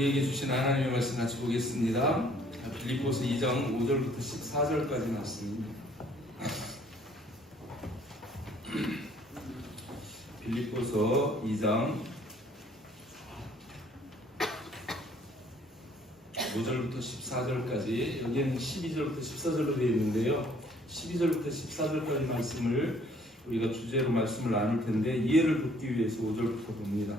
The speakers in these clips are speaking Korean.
우리에게 주신 하나님의 말씀 같이 보겠습니다. 빌립보서 2장 5절부터 14절까지 말씀입니다. 빌립보서 2장 5절부터 14절까지, 여기는 12절부터 14절로 되어 있는데요. 12절부터 14절까지 말씀을 우리가 주제로 말씀을 나눌 텐데, 이해를 돕기 위해서 5절부터 봅니다.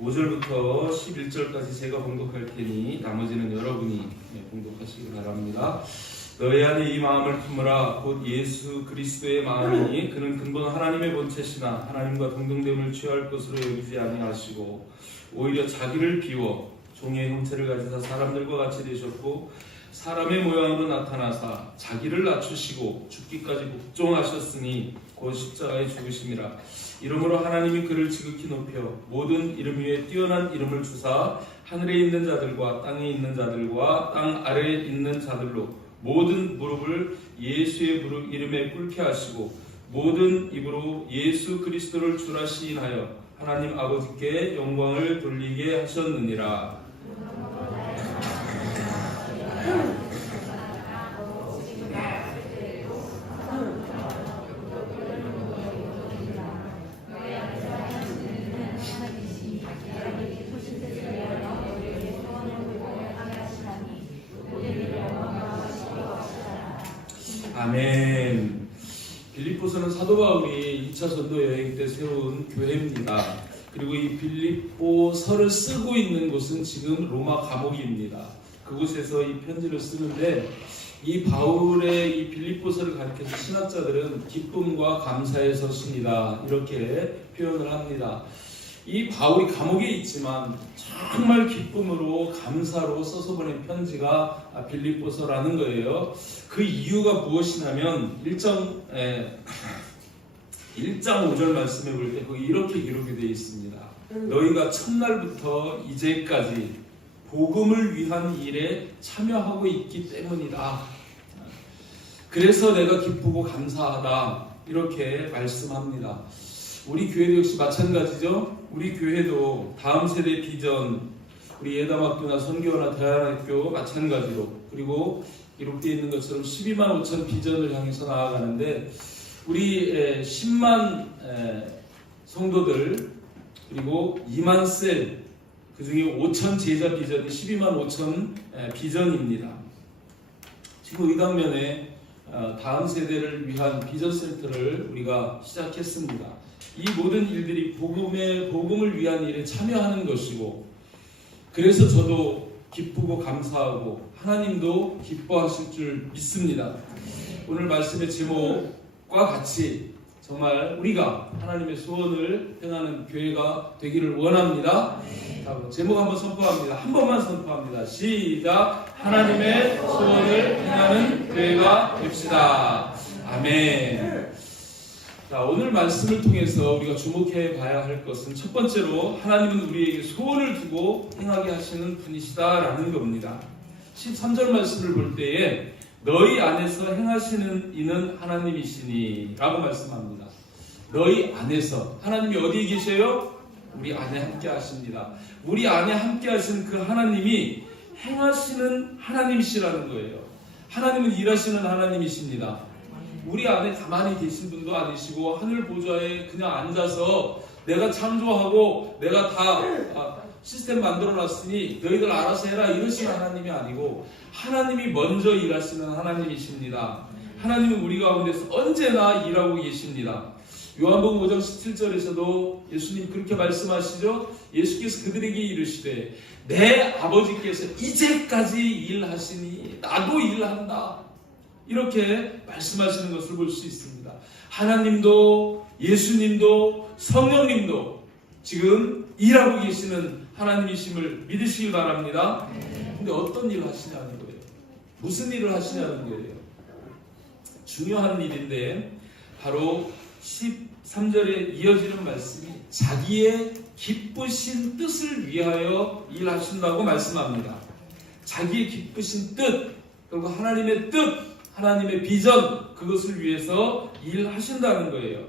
5절부터 11절까지 제가 봉독할 테니 나머지는 여러분이 봉독하시기 바랍니다. 너희 안에 이 마음을 품으라. 곧 예수 그리스도의 마음이니 그는 근본 하나님의 본체시나 하나님과 동등됨을 취할 것으로 여기지 아니하시고 오히려 자기를 비워 종의 형체를 가지사 사람들과 같이 되셨고 사람의 모양으로 나타나사 자기를 낮추시고 죽기까지 복종하셨으니 곧 십자가에 죽으심이라. 이러므로 하나님이 그를 지극히 높여 모든 이름 위에 뛰어난 이름을 주사 하늘에 있는 자들과 땅에 있는 자들과 땅 아래에 있는 자들로 모든 무릎을 예수의 무릎 이름에 꿇게 하시고 모든 입으로 예수 그리스도를 주라 시인하여 하나님 아버지께 영광을 돌리게 하셨느니라. 아멘. 빌립보서는 사도 바울이 2차 전도 여행 때 세운 교회입니다. 그리고 이 빌립보서를 쓰고 있는 곳은 지금 로마 감옥입니다. 그곳에서 이 편지를 쓰는데, 이 바울의 이 빌립보서를 가리켜서 신학자들은 기쁨과 감사의 서신이다 이렇게 표현을 합니다. 이 바울이 감옥에 있지만 정말 기쁨으로 감사로 써서 보낸 편지가 빌립보서라는 거예요. 그 이유가 무엇이냐면 1장 5절 말씀에 볼 때 거기 이렇게 기록이 되어 있습니다. 너희가 첫날부터 이제까지 복음을 위한 일에 참여하고 있기 때문이다. 그래서 내가 기쁘고 감사하다 이렇게 말씀합니다. 우리 교회도 역시 마찬가지죠. 우리 교회도 다음 세대 비전, 우리 예담학교나 선교나 대안학교 마찬가지로, 그리고 기록되어 있는 것처럼 12만 5천 비전을 향해서 나아가는데, 우리 10만 성도들, 그리고 2만 셀, 그 중에 5천 제자 비전이 12만 5천 비전입니다. 지금 의당면에 다음 세대를 위한 비전 센터를 우리가 시작했습니다. 이 모든 일들이 복음을 위한 일에 참여하는 것이고, 그래서 저도 기쁘고 감사하고 하나님도 기뻐하실 줄 믿습니다. 오늘 말씀의 제목과 같이 정말 우리가 하나님의 소원을 행하는 교회가 되기를 원합니다. 자, 제목 한번 선포합니다. 한 번만 선포합니다. 시작! 하나님의 소원을 행하는 교회가 됩시다. 아멘. 자, 오늘 말씀을 통해서 우리가 주목해 봐야 할 것은, 첫 번째로 하나님은 우리에게 소원을 두고 행하게 하시는 분이시다라는 겁니다. 13절 말씀을 볼 때에 너희 안에서 행하시는 이는 하나님이시니 라고 말씀합니다. 너희 안에서, 하나님이 어디에 계셔요? 우리 안에 함께 하십니다. 우리 안에 함께 하시는 그 하나님이 행하시는 하나님이시라는 거예요. 하나님은 일하시는 하나님이십니다. 우리 안에 가만히 계신 분도 아니시고, 하늘 보좌에 그냥 앉아서 내가 창조하고 내가 다 시스템 만들어놨으니 너희들 알아서 해라 이러시는 하나님이 아니고, 하나님이 먼저 일하시는 하나님이십니다. 하나님은 우리 가운데서 언제나 일하고 계십니다. 요한복음 5장 17절에서도 예수님 그렇게 말씀하시죠. 예수께서 그들에게 이르시되 내 아버지께서 이제까지 일하시니 나도 일한다, 이렇게 말씀하시는 것을 볼 수 있습니다. 하나님도 예수님도 성령님도 지금 일하고 계시는 하나님이심을 믿으시기 바랍니다. 근데 어떤 일을 하시냐는 거예요. 무슨 일을 하시냐는 거예요. 중요한 일인데, 바로 13절에 이어지는 말씀이 자기의 기쁘신 뜻을 위하여 일하신다고 말씀합니다. 자기의 기쁘신 뜻, 그리고 하나님의 뜻, 하나님의 비전, 그것을 위해서 일하신다는 거예요.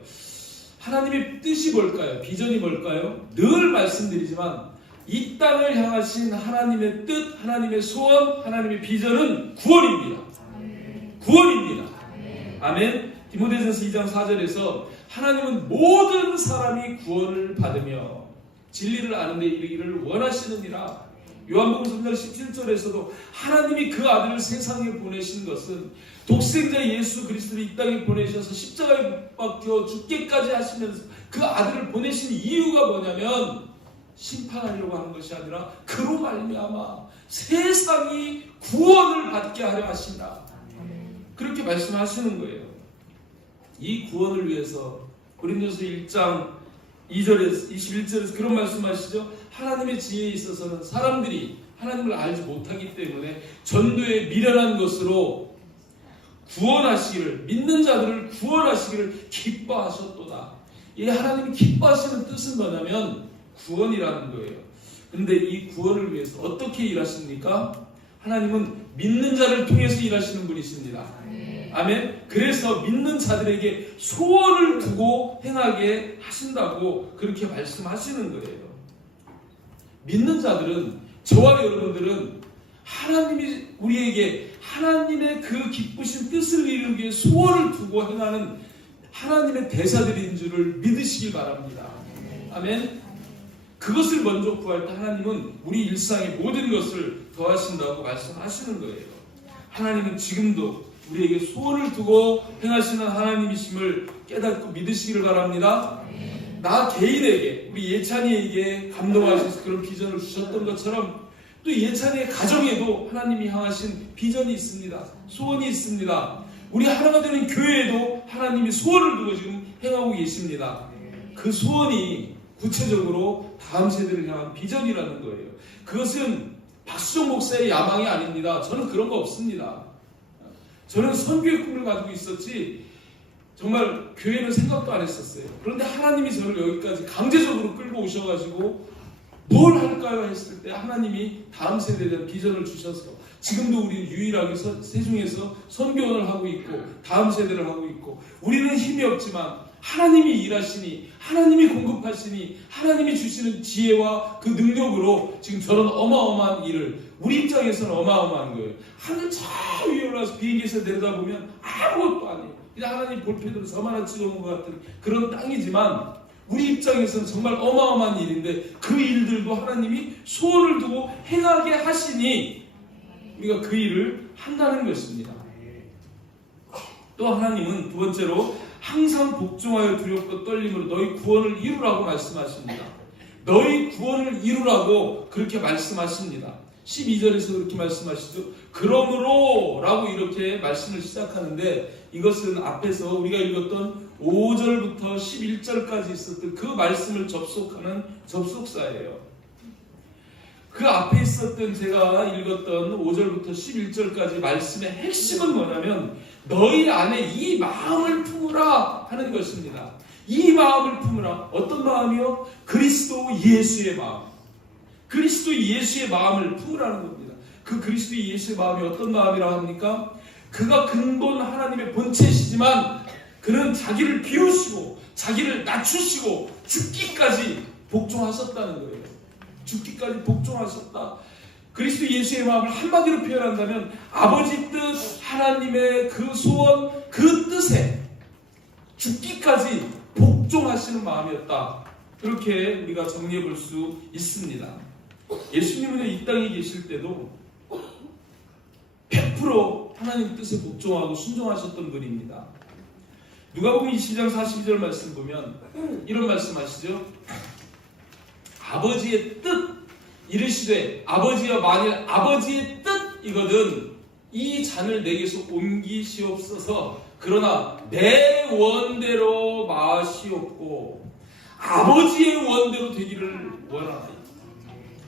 하나님의 뜻이 뭘까요? 비전이 뭘까요? 늘 말씀드리지만 이 땅을 향하신 하나님의 뜻, 하나님의 소원, 하나님의 비전은 구원입니다. 구원입니다. 아멘. 디모데전서 2장 4절에서 하나님은 모든 사람이 구원을 받으며 진리를 아는 데 이르기를 원하시느니라. 요한복음 3장 17절에서도 하나님이 그 아들을 세상에 보내신 것은 독생자 예수 그리스도를 이 땅에 보내셔서 십자가에 못 박혀 죽게까지 하시면서 그 아들을 보내신 이유가 뭐냐면 심판하려고 하는 것이 아니라 그로 말미암아 세상이 구원을 받게 하려 하신다. 그렇게 말씀하시는 거예요. 이 구원을 위해서 고린도서 1장 2절에서 21절에서 그런 말씀하시죠. 하나님의 지혜에 있어서는 사람들이 하나님을 알지 못하기 때문에 전도에 미련한 것으로 구원하시기를, 믿는 자들을 구원하시기를 기뻐하셨도다. 이 하나님이 기뻐하시는 뜻은 뭐냐면 구원이라는 거예요. 그런데 이 구원을 위해서 어떻게 일하십니까? 하나님은 믿는 자를 통해서 일하시는 분이십니다. 아멘. 그래서 믿는 자들에게 소원을 두고 행하게 하신다고 그렇게 말씀하시는 거예요. 믿는 자들은, 저와 여러분들은 하나님이 우리에게 하나님의 그 기쁘신 뜻을 이루기 위해 소원을 두고 행하는 하나님의 대사들인 줄을 믿으시길 바랍니다. 아멘. 그것을 먼저 구할 때 하나님은 우리 일상의 모든 것을 더하신다고 말씀하시는 거예요. 하나님은 지금도 우리에게 소원을 두고 행하시는 하나님이심을 깨닫고 믿으시기를 바랍니다. 나 개인에게, 우리 예찬이에게 감동하셔서 그런 비전을 주셨던 것처럼 또 예찬이의 가정에도 하나님이 향하신 비전이 있습니다. 소원이 있습니다. 우리 하나가 되는 교회에도 하나님이 소원을 두고 지금 행하고 계십니다. 그 소원이 구체적으로 다음 세대를 향한 비전이라는 거예요. 그것은 박수정 목사의 야망이 아닙니다. 저는 그런 거 없습니다. 저는 선교의 꿈을 가지고 있었지 정말 교회는 생각도 안 했었어요. 그런데 하나님이 저를 여기까지 강제적으로 끌고 오셔가지고 뭘 할까요 했을 때 하나님이 다음 세대에 대한 비전을 주셔서 지금도 우리는 유일하게 세종에서 선교원을 하고 있고 다음 세대를 하고 있고 우리는 힘이 없지만 하나님이 일하시니 하나님이 공급하시니 하나님이 주시는 지혜와 그 능력으로 지금 저런 어마어마한 일을 우리 입장에서는 어마어마한 거예요. 하늘 저 위에 올라서 비행기에서 내려다보면 아무것도 아니에요. 그냥 하나님 볼펜으로 점 하나 찍어놓은 것 같은 그런 땅이지만 우리 입장에서는 정말 어마어마한 일인데 그 일들도 하나님이 소원을 두고 행하게 하시니 우리가 그 일을 한다는 것입니다. 또 하나님은 두 번째로 항상 복종하여 두렵고 떨림으로 너희 구원을 이루라고 말씀하십니다. 너희 구원을 이루라고 그렇게 말씀하십니다. 12절에서 그렇게 말씀하시죠. 그러므로 라고 이렇게 말씀을 시작하는데 이것은 앞에서 우리가 읽었던 5절부터 11절까지 있었던 그 말씀을 접속하는 접속사예요. 그 앞에 있었던 제가 읽었던 5절부터 11절까지 말씀의 핵심은 뭐냐면 너희 안에 이 마음을 품으라 하는 것입니다. 이 마음을 품으라. 어떤 마음이요? 그리스도 예수의 마음. 그리스도 예수의 마음을 품으라는 겁니다. 그 그리스도 예수의 마음이 어떤 마음이라 합니까? 그가 근본 하나님의 본체시지만 그는 자기를 비우시고 자기를 낮추시고 죽기까지 복종하셨다는 거예요. 죽기까지 복종하셨다. 그리스도 예수의 마음을 한마디로 표현한다면 아버지 뜻, 하나님의 그 소원, 그 뜻에 죽기까지 복종하시는 마음이었다. 그렇게 우리가 정리해 볼 수 있습니다. 예수님은 이 땅에 계실 때도 100% 하나님 뜻에 복종하고 순종하셨던 분입니다. 누가복음 20장 42절 말씀 보면 이런 말씀하시죠. 아버지의 뜻 이르시되 아버지여 만일 아버지의 뜻이거든 이 잔을 내게서 옮기시옵소서. 그러나 내 원대로 마시옵고 아버지의 원대로 되기를 원하나이다.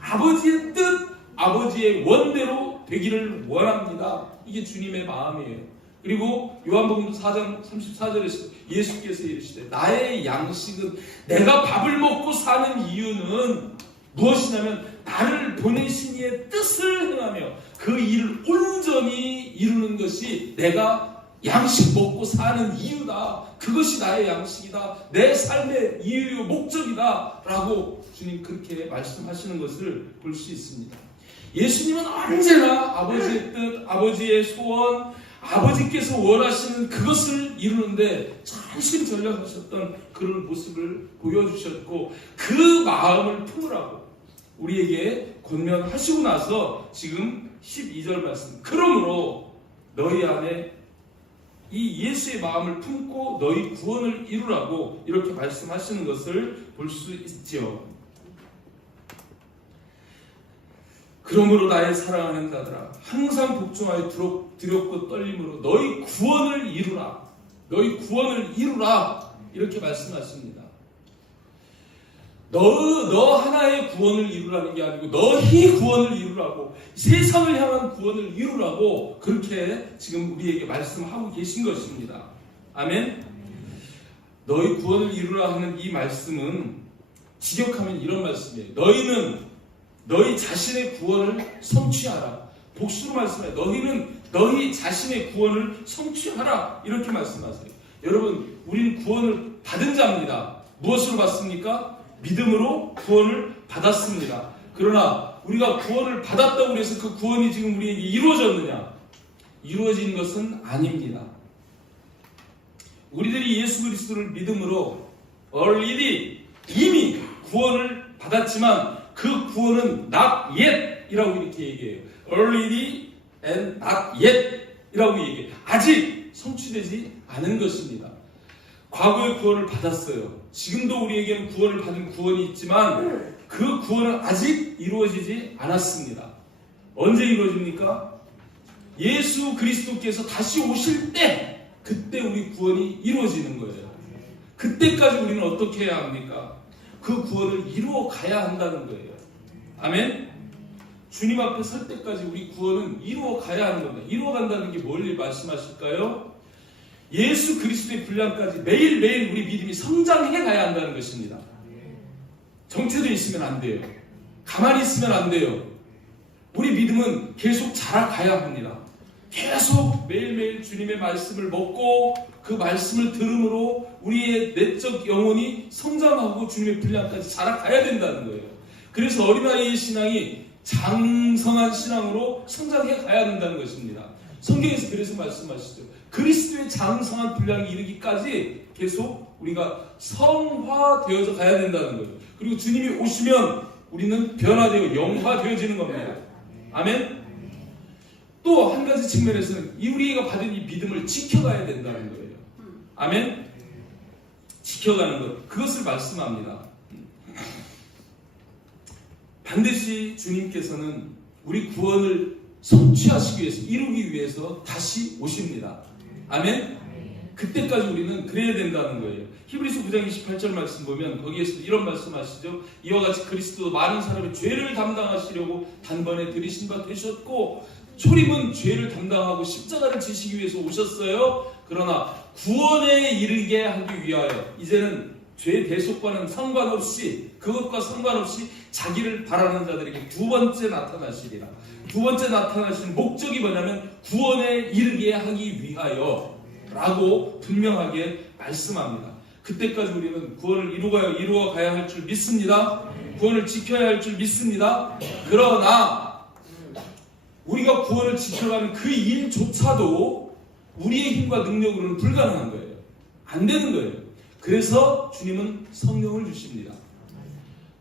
아버지의 뜻, 아버지의 원대로 되기를 원합니다. 이게 주님의 마음이에요. 그리고 요한복음 4장 34절에서 예수께서 이르시되 나의 양식은 내가 밥을 먹고 사는 이유는 무엇이냐면 나를 보내신 이의 뜻을 행하며 그 일을 온전히 이루는 것이 내가 양식 먹고 사는 이유다. 그것이 나의 양식이다. 내 삶의 이유요 목적이다. 라고 주님 그렇게 말씀하시는 것을 볼 수 있습니다. 예수님은 언제나 아버지의 뜻, 아버지의 소원, 아버지께서 원하시는 그것을 이루는데 전심전력하셨던 그런 모습을 보여주셨고, 그 마음을 품으라고 우리에게 권면하시고 나서 지금 12절 말씀, 그러므로 너희 안에 이 예수의 마음을 품고 너희 구원을 이루라고 이렇게 말씀하시는 것을 볼 수 있지요. 그러므로 나의 사랑하는 자들아, 항상 복종하여 두렵고 떨림으로 너희 구원을 이루라. 너희 구원을 이루라. 이렇게 말씀하십니다. 너 하나의 구원을 이루라는 게 아니고 너희 구원을 이루라고, 세상을 향한 구원을 이루라고 그렇게 지금 우리에게 말씀하고 계신 것입니다. 아멘. 너희 구원을 이루라 하는 이 말씀은 직역하면 이런 말씀이에요. 너희는 너희 자신의 구원을 성취하라. 복수로 말씀해요. 너희는 너희 자신의 구원을 성취하라. 이렇게 말씀하세요. 여러분, 우리는 구원을 받은 자입니다. 무엇으로 받습니까? 믿음으로 구원을 받았습니다. 그러나 우리가 구원을 받았다고 해서 그 구원이 지금 우리에게 이루어졌느냐? 이루어진 것은 아닙니다. 우리들이 예수 그리스도를 믿음으로 already 이미 구원을 받았지만 그 구원은 not yet 이라고 이렇게 얘기해요. already and not yet 이라고 얘기해요. 아직 성취되지 않은 것입니다. 과거에 구원을 받았어요. 지금도 우리에게는 구원을 받은 구원이 있지만 그 구원은 아직 이루어지지 않았습니다. 언제 이루어집니까? 예수 그리스도께서 다시 오실 때, 그때 우리 구원이 이루어지는 거예요. 그때까지 우리는 어떻게 해야 합니까? 그 구원을 이루어 가야 한다는 거예요. 아멘? 주님 앞에 설 때까지 우리 구원은 이루어 가야 하는 겁니다. 이루어 간다는 게 뭘 말씀하실까요? 예수 그리스도의 분량까지 매일매일 우리 믿음이 성장해 가야 한다는 것입니다. 정체되어 있으면 안 돼요. 가만히 있으면 안 돼요. 우리 믿음은 계속 자라가야 합니다. 계속 매일매일 주님의 말씀을 먹고 그 말씀을 들음으로 우리의 내적 영혼이 성장하고 주님의 분량까지 자라가야 된다는 거예요. 그래서 어린아이의 신앙이 장성한 신앙으로 성장해 가야 된다는 것입니다. 성경에서 그래서 말씀하시죠. 그리스도의 장성한 분량이 이르기까지 계속 우리가 성화되어서 가야 된다는 거예요. 그리고 주님이 오시면 우리는 변화되어 영화되어지는 겁니다. 아멘? 또 한 가지 측면에서는 우리가 받은 이 믿음을 지켜가야 된다는 거예요. 아멘? 지켜가는 것, 그것을 말씀합니다. 반드시 주님께서는 우리 구원을 성취하시기 위해서, 이루기 위해서 다시 오십니다. 아멘? 그때까지 우리는 그래야 된다는 거예요. 히브리서 9장 28절 말씀 보면 거기에서 이런 말씀하시죠. 이와 같이 그리스도 많은 사람의 죄를 담당하시려고 단번에 들이신 바 되셨고, 초림은 죄를 담당하고 십자가를 지시기 위해서 오셨어요. 그러나 구원에 이르게 하기 위하여 이제는 죄 대속과는 상관없이, 그것과 상관없이 자기를 바라는 자들에게 두 번째 나타나시리라. 두 번째 나타나시는 목적이 뭐냐면 구원에 이르게 하기 위하여 라고 분명하게 말씀합니다. 그때까지 우리는 구원을 이루어 가야 할 줄 믿습니다. 구원을 지켜야 할 줄 믿습니다. 그러나 우리가 구원을 지켜가는 그 일조차도 우리의 힘과 능력으로는 불가능한 거예요. 안 되는 거예요. 그래서 주님은 성령을 주십니다.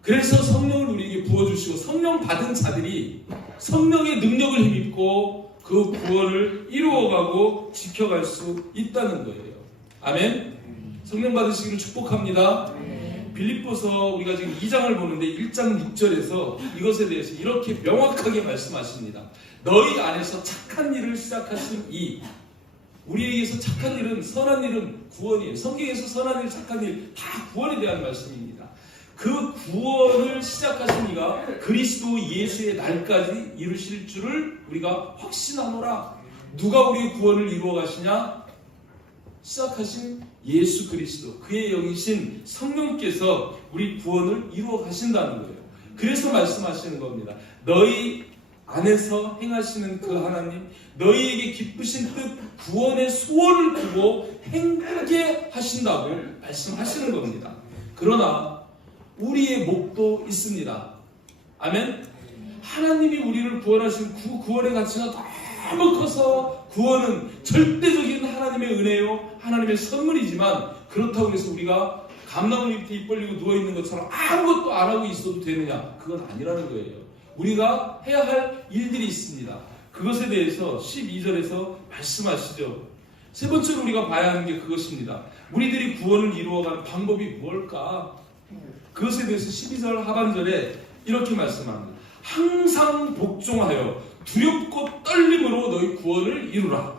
그래서 성령을 우리에게 부어주시고, 성령 받은 자들이 성령의 능력을 힘입고 그 구원을 이루어가고 지켜갈 수 있다는 거예요. 아멘? 성령 받으시기를 축복합니다. 빌립보서 우리가 지금 2장을 보는데 1장 6절에서 이것에 대해서 이렇게 명확하게 말씀하십니다. 너희 안에서 착한 일을 시작하신 우리에게서 착한 일은, 선한 일은 구원이에요. 성경에서 선한 일, 착한 일 다 구원에 대한 말씀입니다. 그 구원을 시작하신 이가 그리스도 예수의 날까지 이루실 줄을 우리가 확신하노라. 누가 우리의 구원을 이루어 가시냐? 시작하신 예수 그리스도, 그의 영이신 성령께서 우리 구원을 이루어 가신다는 거예요. 그래서 말씀하시는 겁니다. 너희 안에서 행하시는 그 하나님, 너희에게 기쁘신 뜻 구원의 소원을 두고 행하게 하신다고 말씀하시는 겁니다. 그러나 우리의 목도 있습니다. 아멘. 하나님이 우리를 구원하신 그 구원의 가치가 너무 커서 구원은 절대적인 하나님의 은혜요, 하나님의 선물이지만 그렇다고 해서 우리가 감나무 밑에 입 벌리고 누워있는 것처럼 아무것도 안 하고 있어도 되느냐? 그건 아니라는 거예요. 우리가 해야 할 일들이 있습니다. 그것에 대해서 12절에서 말씀하시죠. 세 번째로 우리가 봐야 하는 게 그것입니다. 우리들이 구원을 이루어가는 방법이 뭘까? 그것에 대해서 12절 하반절에 이렇게 말씀합니다. 항상 복종하여 두렵고 떨림으로 너희 구원을 이루라.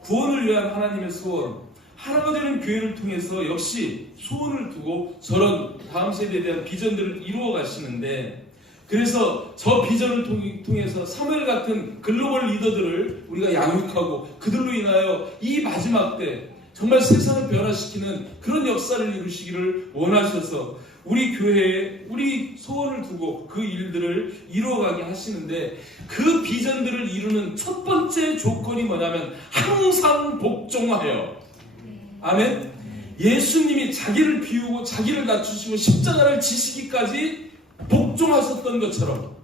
구원을 위한 하나님의 소원, 하나가 되는 교회를 통해서 역시 소원을 두고 저런 다음 세대에 대한 비전들을 이루어 가시는데, 그래서 저 비전을 통해서 사무엘 같은 글로벌 리더들을 우리가 양육하고 그들로 인하여 이 마지막 때 정말 세상을 변화시키는 그런 역사를 이루시기를 원하셔서 우리 교회에 우리 소원을 두고 그 일들을 이루어가게 하시는데, 그 비전들을 이루는 첫 번째 조건이 뭐냐면 항상 복종하여. 아멘. 예수님이 자기를 비우고 자기를 낮추시고 십자가를 지시기까지 복종하셨던 것처럼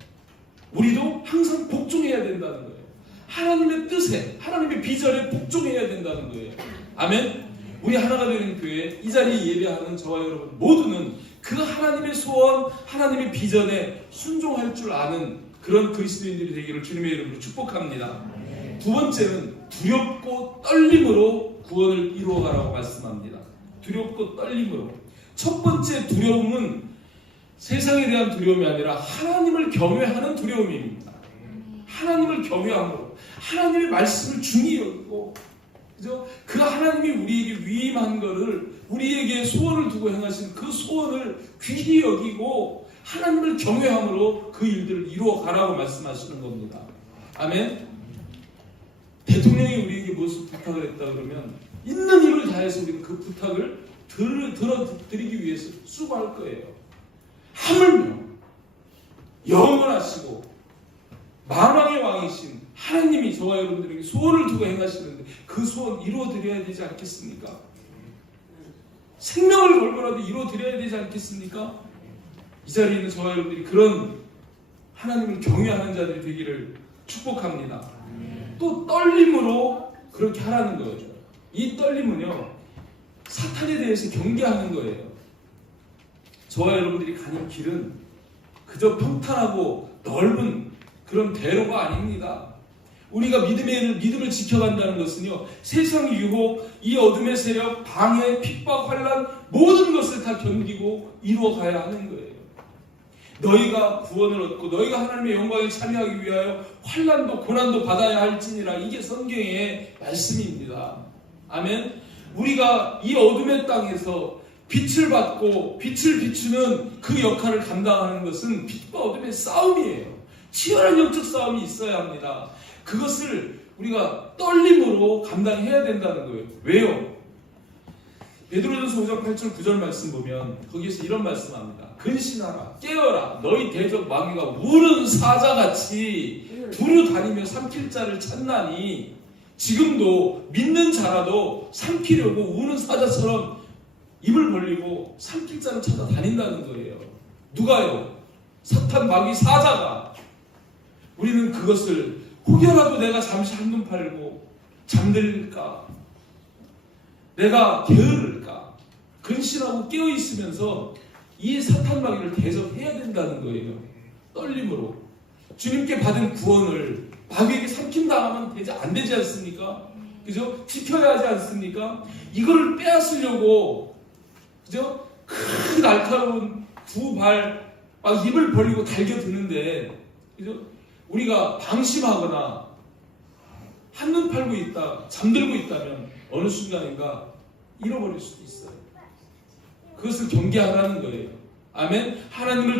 우리도 항상 복종해야 된다는 거예요. 하나님의 뜻에, 하나님의 비전에 복종해야 된다는 거예요. 아멘. 우리 하나가 되는 교회, 이 자리에 예배하는 저와 여러분 모두는 그 하나님의 소원, 하나님의 비전에 순종할 줄 아는 그런 그리스도인들이 되기를 주님의 이름으로 축복합니다. 두 번째는 두렵고 떨림으로 구원을 이루어가라고 말씀합니다. 두렵고 떨림으로. 첫 번째 두려움은 세상에 대한 두려움이 아니라 하나님을 경외하는 두려움입니다. 하나님을 경외함으로 하나님의 말씀을 중히 여기고, 그죠? 그 하나님이 우리에게 위임한 것을, 우리에게 소원을 두고 행하신 그 소원을 귀히 여기고 하나님을 경외함으로 그 일들을 이루어가라고 말씀하시는 겁니다. 아멘. 대통령이 우리에게 무엇을 부탁을 했다 그러면 있는 힘을 다해서 우리는 그 부탁을 들어드리기 위해서 수고할 거예요. 하물며 영원하시고 만왕의 왕이신 하나님이 저와 여러분들에게 소원을 두고 행하시는데 그 소원 이루어드려야 되지 않겠습니까? 생명을 걸고라도 이루어드려야 되지 않겠습니까? 이 자리에 있는 저와 여러분들이 그런 하나님을 경외하는 자들이 되기를 축복합니다. 또 떨림으로 그렇게 하라는 거예요. 이 떨림은요, 사탄에 대해서 경계하는 거예요. 저와 여러분들이 가는 길은 그저 평탄하고 넓은 그런 대로가 아닙니다. 우리가 믿음을 지켜간다는 것은요, 세상 유혹, 이 어둠의 세력, 방해, 핍박, 환난 모든 것을 다 견디고 이루어가야 하는 거예요. 너희가 구원을 얻고 너희가 하나님의 영광에 참여하기 위하여 환난도 고난도 받아야 할지니라. 이게 성경의 말씀입니다. 아멘. 우리가 이 어둠의 땅에서 빛을 받고 빛을 비추는 그 역할을 감당하는 것은 빛과 어둠의 싸움이에요. 치열한 영적 싸움이 있어야 합니다. 그것을 우리가 떨림으로 감당해야 된다는 거예요. 왜요? 베드로전서 5장 8절 9절 말씀 보면 거기에서 이런 말씀합니다. 근신하라, 깨어라, 너희 대적 마귀가 우는 사자같이 두루 다니며 삼킬 자를 찾나니. 지금도 믿는 자라도 삼키려고 우는 사자처럼 입을 벌리고 삼킬 자를 찾아 다닌다는 거예요. 누가요? 사탄, 마귀, 사자가. 우리는 그것을 혹여라도 내가 잠시 한눈 팔고 잠들까, 내가 게으를까, 근신하고 깨어있으면서 이 사탄 마귀를 대적해야 된다는 거예요. 떨림으로. 주님께 받은 구원을 마귀에게 삼킨당하면 안 되지 않습니까? 그죠? 지켜야 하지 않습니까? 이거를 빼앗으려고, 그죠? 큰 날카로운 두 발, 막 입을 벌리고 달겨드는데, 그죠? 우리가 방심하거나 한눈 팔고 있다, 잠들고 있다면 어느 순간인가 잃어버릴 수도 있어요. 그것을 경계하라는 거예요. 아멘. 하나님을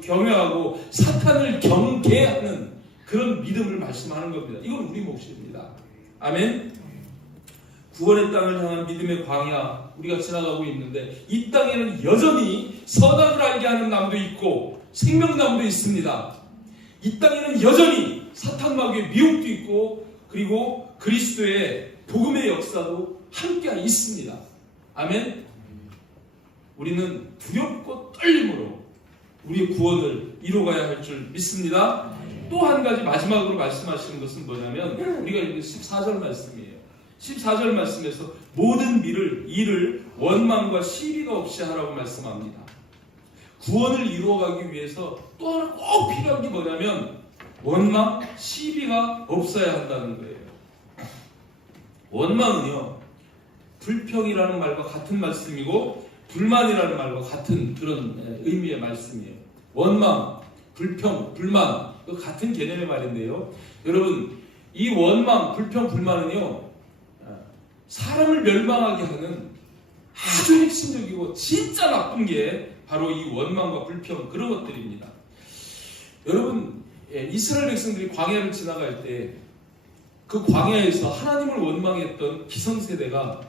경외하고 사탄을 경계하는 그런 믿음을 말씀하는 겁니다. 이건 우리 몫입니다. 아멘. 구원의 땅을 향한 믿음의 광야, 우리가 지나가고 있는데 이 땅에는 여전히 선악을 알게 하는 나무도 있고 생명나무도 있습니다. 이 땅에는 여전히 사탄 마귀의 미혹도 있고 그리고 그리스도의 복음의 역사도 함께 있습니다. 아멘. 우리는 두렵고 떨림으로 우리의 구원을 이루어가야 할 줄 믿습니다. 또 한 가지 마지막으로 말씀하시는 것은 뭐냐면 우리가 읽은 14절 말씀이에요. 14절 말씀에서 모든 일을 원망과 시비가 없이 하라고 말씀합니다. 구원을 이루어가기 위해서 또 하나 꼭 필요한 게 뭐냐면 원망, 시비가 없어야 한다는 거예요. 원망은요, 불평이라는 말과 같은 말씀이고 불만이라는 말과 같은 그런 의미의 말씀이에요. 원망, 불평, 불만 같은 개념의 말인데요. 여러분, 이 원망, 불평, 불만은요, 사람을 멸망하게 하는 아주 핵심적이고 진짜 나쁜 게 바로 이 원망과 불평, 그런 것들입니다. 여러분, 이스라엘 백성들이 광야를 지나갈 때 그 광야에서 하나님을 원망했던 기성세대가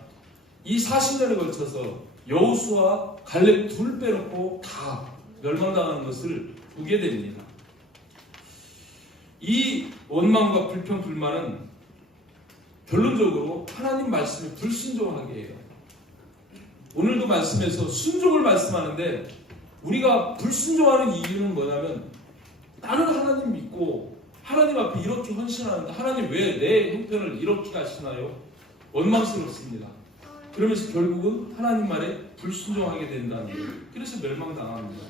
이 40년에 걸쳐서 여호수아, 갈렙 둘 빼놓고 다 멸망당하는 것을 보게 됩니다. 이 원망과 불평, 불만은 결론적으로 하나님 말씀에 불순종하게 해요. 오늘도 말씀에서 순종을 말씀하는데 우리가 불순종하는 이유는 뭐냐면 나는 하나님 믿고 하나님 앞에 이렇게 헌신하는데 하나님 왜 내 형편을 이렇게 하시나요? 원망스럽습니다. 그러면서 결국은 하나님 말에 불순종하게 된다는 거예요. 그래서 멸망당합니다.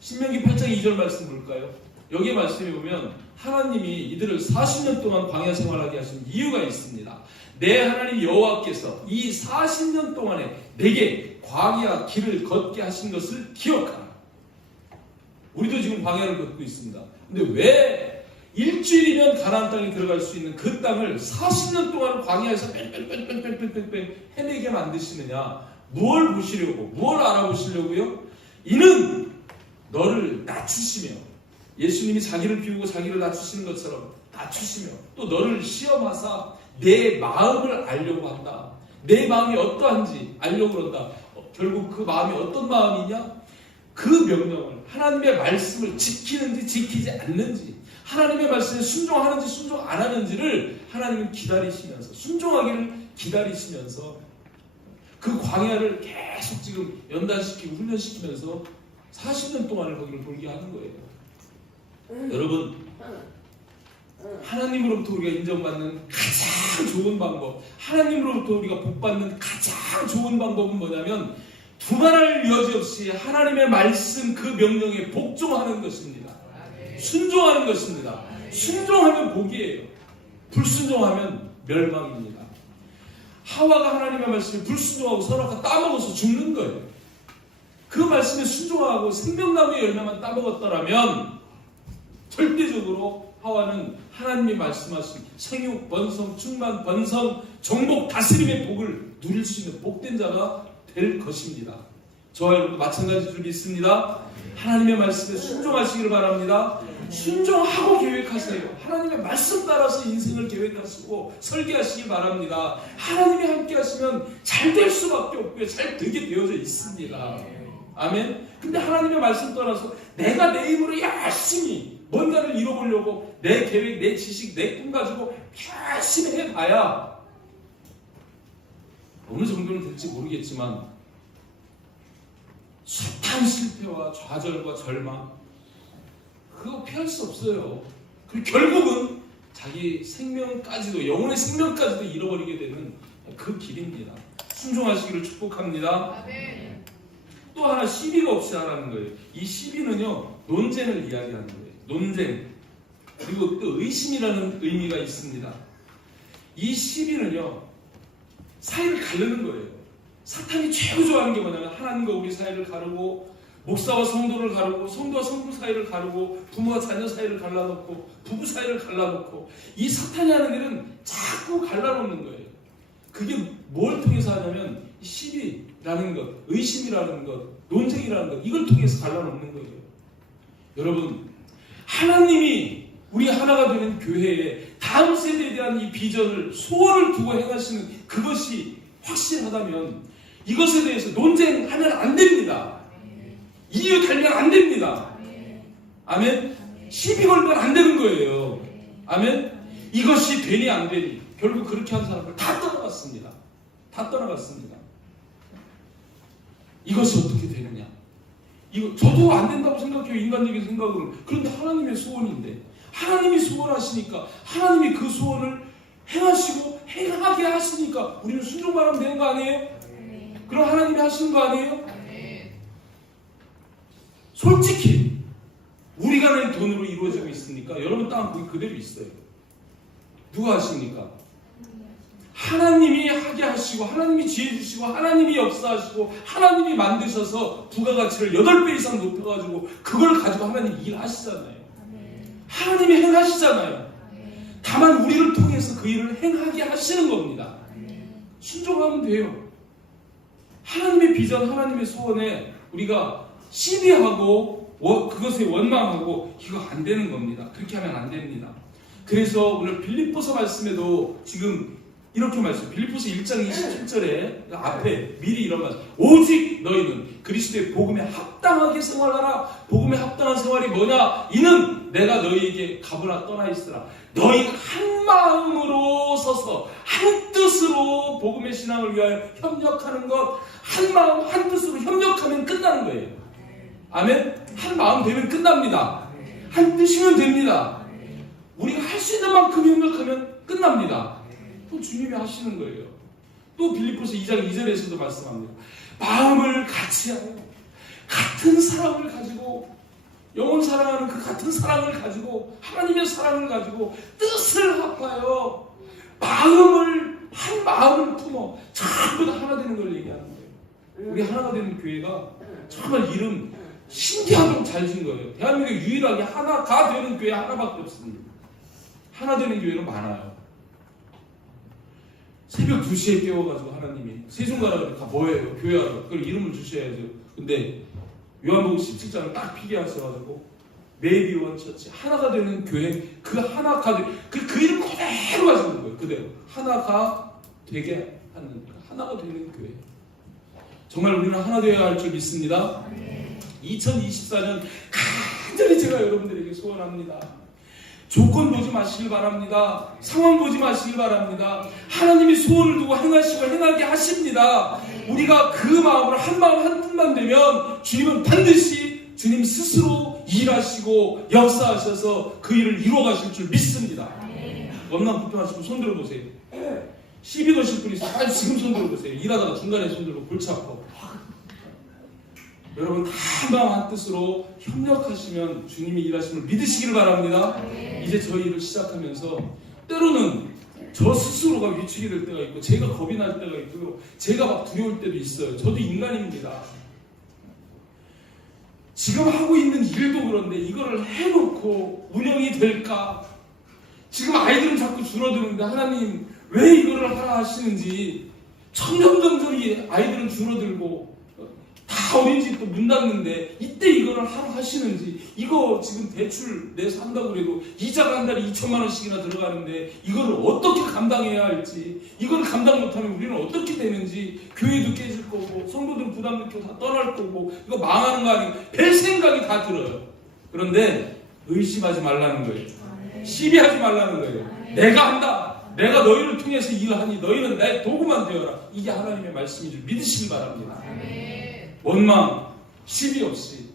신명기 8장 2절 말씀 볼까요? 여기 말씀에 보면 하나님이 이들을 40년 동안 광야 생활하게 하신 이유가 있습니다. 내 하나님 여호와께서 이 40년 동안에 내게 광야 길을 걷게 하신 것을 기억하라. 우리도 지금 광야를 걷고 있습니다. 근데 왜 일주일이면 가나안 땅에 들어갈 수 있는 그 땅을 40년 동안 광야에서 뺑뺑뺑뺑뺑뺑뺑 헤매게 만드시느냐? 무엇을 보시려고? 무엇을 알아보시려고요? 이는 너를 낮추시며 예수님이 자기를 비우고 자기를 낮추시는 것처럼 낮추시며 또 너를 시험하사 내 마음을 알려고 한다. 내 마음이 어떠한지 알려고 그런다. 결국 그 마음이 어떤 마음이냐? 그 명령을 하나님의 말씀을 지키는지 지키지 않는지 하나님의 말씀에 순종하는지 순종 안 하는지를 하나님은 기다리시면서 순종하기를 기다리시면서 그 광야를 계속 지금 연단시키고 훈련시키면서 40년 동안을 거기를 돌게 하는 거예요. 여러분, 하나님으로부터 우리가 인정받는 가장 좋은 방법, 하나님으로부터 우리가 복받는 가장 좋은 방법은 뭐냐면 두말할 여지 없이 하나님의 말씀 그 명령에 복종하는 것입니다. 순종하는 것입니다. 순종하면 복이에요. 불순종하면 멸망입니다. 하와가 하나님의 말씀에 불순종하고 선악과 따먹어서 죽는 거예요. 그 말씀에 순종하고 생명나무의 열매만 따먹었더라면 절대적으로 하와는 하나님이 말씀하신 생육, 번성, 충만, 번성, 정복, 다스림의 복을 누릴 수 있는 복된 자가 될 것입니다. 저와 여러분도 마찬가지일 줄 믿습니다. 하나님의 말씀에 순종하시기를 바랍니다. 순종하고 계획하세요. 하나님의 말씀 따라서 인생을 계획하시고 설계하시기 바랍니다. 하나님이 함께 하시면 잘 될 수밖에 없고요. 잘 되게 되어져 있습니다. 아멘. 근데 하나님의 말씀 따라서 내가 내 힘으로 열심히 뭔가를 이뤄보려고 내 계획, 내 지식, 내 꿈 가지고 열심히 해봐야 어느 정도는 될지 모르겠지만 숱한 실패와 좌절과 절망 그거 피할 수 없어요. 그리고 결국은 자기 생명까지도 영혼의 생명까지도 잃어버리게 되는 그 길입니다. 순종하시기를 축복합니다. 또 하나 시비가 없이 하라는 거예요. 이 시비는요 논쟁을 이야기하는 거예요. 논쟁 그리고 또 의심이라는 의미가 있습니다. 이 시비는요 사이를 가르는 거예요. 사탄이 최고 좋아하는 게 뭐냐면 하나님과 우리 사이를 가르고 목사와 성도를 가르고 성도와 성도 사이를 가르고 부모와 자녀 사이를 갈라놓고 부부 사이를 갈라놓고 이 사탄이 하는 일은 자꾸 갈라놓는 거예요. 그게 뭘 통해서 하냐면 시비라는 것, 의심이라는 것, 논쟁이라는 것 이걸 통해서 갈라놓는 거예요. 여러분 하나님이 우리 하나가 되는 교회에 다음 세대에 대한 이 비전을 소원을 두고 행하시는 그것이 확실하다면 이것에 대해서 논쟁하면 안 됩니다. 이유 달면 안 됩니다. 아멘? 시비 걸면 안 되는 거예요. 아멘? 이것이 되니 안 되니 결국 그렇게 한 사람을 다 떠나갔습니다. 다 떠나갔습니다. 이것이 어떻게 되느냐? 이거 저도 안 된다고 생각해요. 인간적인 생각으로. 그런데 하나님의 소원인데 하나님이 소원하시니까 하나님이 그 소원을 행하시고 행하게 하시니까 우리는 순종만 하면 되는 거 아니에요? 그럼 하나님이 하시는 거 아니에요? 솔직히 우리가 낸 돈으로 이루어지고 있습니까? 여러분 땅은 거기 그대로 있어요. 누가 하십니까? 하나님이 하게 하시고 하나님이 지혜 주시고 하나님이 역사하시고 하나님이 만드셔서 부가가치를 8배 이상 높여가지고 그걸 가지고 하나님이 일하시잖아요. 하나님이 행하시잖아요. 다만 우리를 통해서 그 일을 행하게 하시는 겁니다. 순종하면 돼요. 하나님의 비전, 하나님의 소원에 우리가 시비하고 그것에 원망하고 이거 안 되는 겁니다. 그렇게 하면 안 됩니다. 그래서 오늘 빌립보서 말씀에도 지금 이렇게 말씀해요. 빌립보서 1장 27절에 앞에 미리 이런 말, 오직 너희는 그리스도의 복음에 합당하게 생활하라. 복음에 합당한 생활이 뭐냐? 이는 내가 너희에게 가보나 떠나 있으라. 너희 한 마음으로 서서 한 뜻으로 복음의 신앙을 위하여 협력하는 것, 한 마음 한 뜻으로 협력하면 끝나는 거예요. 아멘? 한 마음 되면 끝납니다. 한 뜻이면 됩니다. 우리가 할 수 있는 만큼 협력하면 끝납니다. 또 주님이 하시는 거예요. 또 빌립보서 2장 2절에서도 말씀합니다. 마음을 같이 하고 같은 사랑을 가지고 영혼 사랑하는 그 같은 사랑을 가지고 하나님의 사랑을 가지고 뜻을 합하여 마음을 한 마음을 품어 전부 다 하나 되는 걸 얘기하는 거예요. 우리 하나가 되는 교회가 정말 이름 신기하게 잘 진 거예요. 대한민국에 유일하게 하나가 되는 교회 하나밖에 없습니다. 하나 되는 교회는 많아요. 새벽 2시에 깨워가지고 하나님이 세종가라고 다 뭐예요? 교회하러 그걸 이름을 주셔야죠. 근데 요한복음 17장을 딱 피기하셔가지고 메이비 원 처치 하나가 되는 교회 그 하나가 그 이름 그대로 가지고 거예요. 그대로 하나가 되게 하는 하나가 되는 교회. 정말 우리는 하나 되어야 할 줄 믿습니다. 2024년 간절히 제가 여러분들에게 소원합니다. 조건 보지 마시길 바랍니다. 상황 보지 마시길 바랍니다. 하나님이 소원을 두고 행하시고 행하게 하십니다. 우리가 그 마음으로 한 마음 한 뜻만 되면 주님은 반드시 주님 스스로 일하시고 역사하셔서 그 일을 이루어 가실 줄 믿습니다. 원망 불평하시고 손 들어보세요. 시비 거실 분이 있어요. 빨리 지금 손 들어보세요. 일하다가 중간에 손 들고 골치 아파. 여러분 다 한 마음 한 뜻으로 협력하시면 주님이 일하심을 믿으시기를 바랍니다. 이제 저희 일을 시작하면서 때로는 저 스스로가 위축이 될 때가 있고 제가 겁이 날 때가 있고요. 제가 막 두려울 때도 있어요. 저도 인간입니다. 지금 하고 있는 일도 그런데 이거를 해놓고 운영이 될까? 지금 아이들은 자꾸 줄어드는데 하나님 왜 이거를 하라 하시는지 청년정전이 아이들은 줄어들고 다 어린이집도 문 닫는데 이때 이거를 하라 하시는지 이거 지금 대출 내서 한다고 그래도 이자가 한 달에 2천만 원씩이나 들어가는데 이거를 어떻게 감당해야 할지 이걸 감당 못하면 우리는 어떻게 되는지 교회도 깨질 거고 성도들은 부담 느끼고 다 떠날 거고 이거 망하는 거 아니에요. 별 생각이 다 들어요. 그런데 의심하지 말라는 거예요. 시비하지 말라는 거예요. 내가 한다. 내가 너희를 통해서 일하니 너희는 내 도구만 되어라. 이게 하나님의 말씀인 줄 믿으시기 바랍니다. 원망, 시비 없이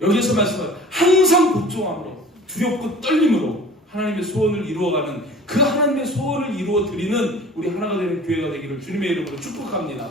여기서 말씀하는 항상 복종함으로 두렵고 떨림으로 하나님의 소원을 이루어가는 그 하나님의 소원을 이루어 드리는 우리 하나가 되는 교회가 되기를 주님의 이름으로 축복합니다.